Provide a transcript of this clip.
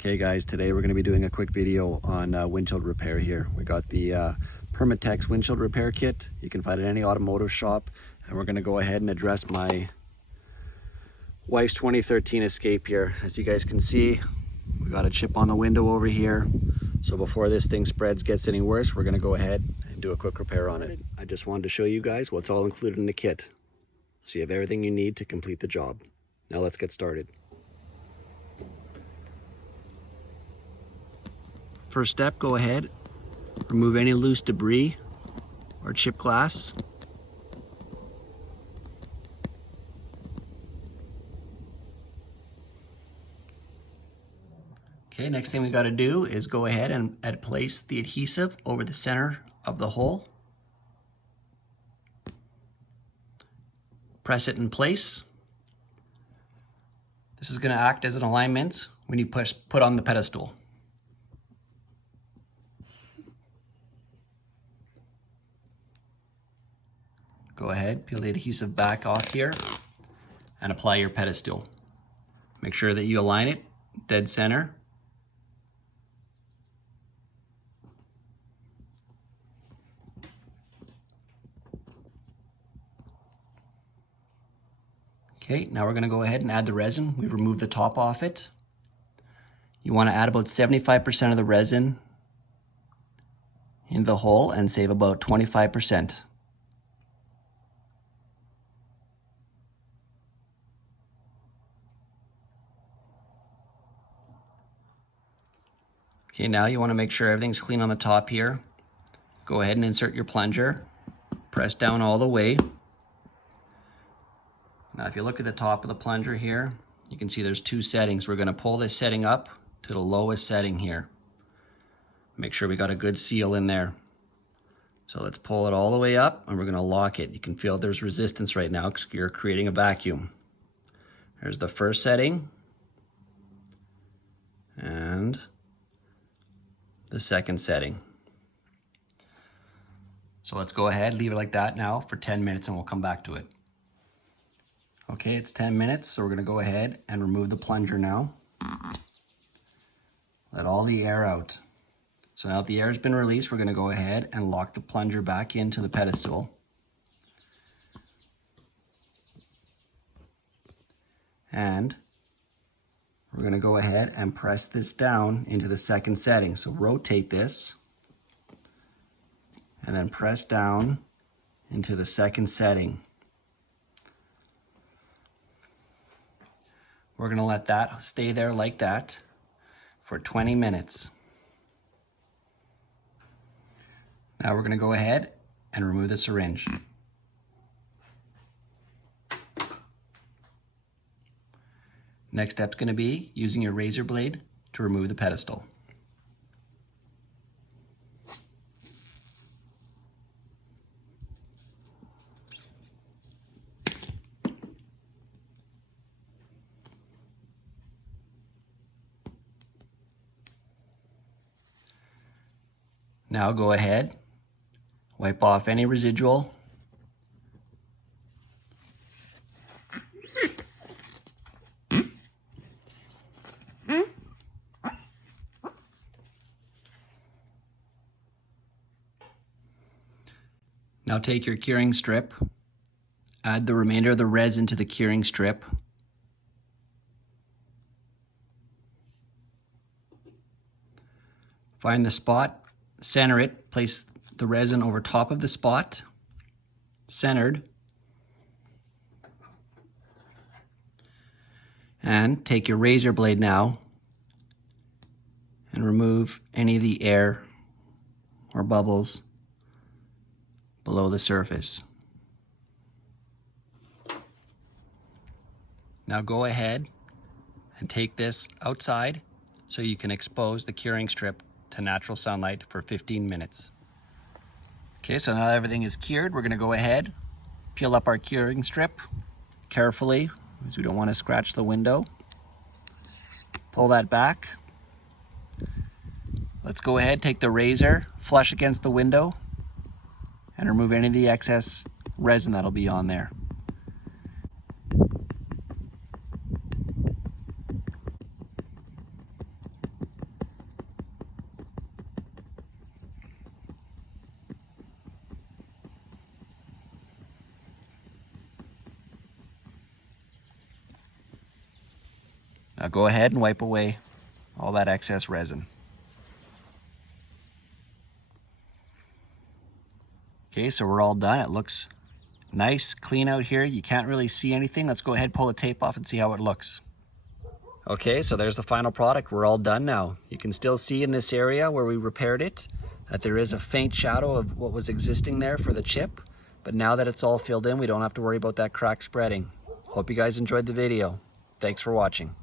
Okay guys, today we're going to be doing a quick video on windshield repair here. We got the PERMATEX windshield repair kit. You can find it at any automotive shop. And we're going to go ahead and address my wife's 2013 Escape here. As you guys can see, we got a chip on the window over here. So before this thing gets any worse, we're going to go ahead and do a quick repair on it. I just wanted to show you guys what's all included in the kit, so you have everything you need to complete the job. Now let's get started. First step, go ahead, remove any loose debris or chip glass. Okay, next thing we got to do is go ahead and place the adhesive over the center of the hole. Press it in place. This is going to act as an alignment when you put on the pedestal. Go ahead, peel the adhesive back off here and apply your pedestal. Make sure that you align it dead center. Okay, now we're going to go ahead and add the resin. We've removed the top off it. You want to add about 75% of the resin in the hole and save about 25%. Okay, now you want to make sure everything's clean on the top here. Go ahead and insert your plunger. Press down all the way. Now if you look at the top of the plunger here, you can see there's two settings. We're going to pull this setting up to the lowest setting here. Make sure we got a good seal in there. So let's pull it all the way up and we're going to lock it. You can feel there's resistance right now because you're creating a vacuum. There's the first setting and the second setting. So let's go ahead, leave it like that now for 10 minutes and we'll come back to it. Okay, it's 10 minutes, so we're gonna go ahead and remove the plunger now. Let all the air out. So now that the air has been released, we're gonna go ahead and lock the plunger back into the pedestal. And we're going to go ahead and press this down into the second setting. So rotate this and then press down into the second setting. We're going to let that stay there like that for 20 minutes. Now we're going to go ahead and remove the syringe. Next step's going to be using your razor blade to remove the pedestal. Now go ahead, wipe off any residual. Now take your curing strip, add the remainder of the resin to the curing strip. Find the spot, center it, place the resin over top of the spot, centered. And take your razor blade now and remove any of the air or bubbles below the surface. Now go ahead and take this outside so you can expose the curing strip to natural sunlight for 15 minutes. Okay, so now everything is cured. We're going to go ahead, peel up our curing strip carefully because we don't want to scratch the window. Pull that back. Let's go ahead, take the razor, flush against the window, and remove any of the excess resin that'll be on there. Now go ahead and wipe away all that excess resin. Okay, so we're all done. It looks nice, clean out here. You can't really see anything. Let's go ahead, pull the tape off and see how it looks. Okay, so there's the final product. We're all done now. You can still see in this area where we repaired it that there is a faint shadow of what was existing there for the chip. But now that it's all filled in, we don't have to worry about that crack spreading. Hope you guys enjoyed the video. Thanks for watching.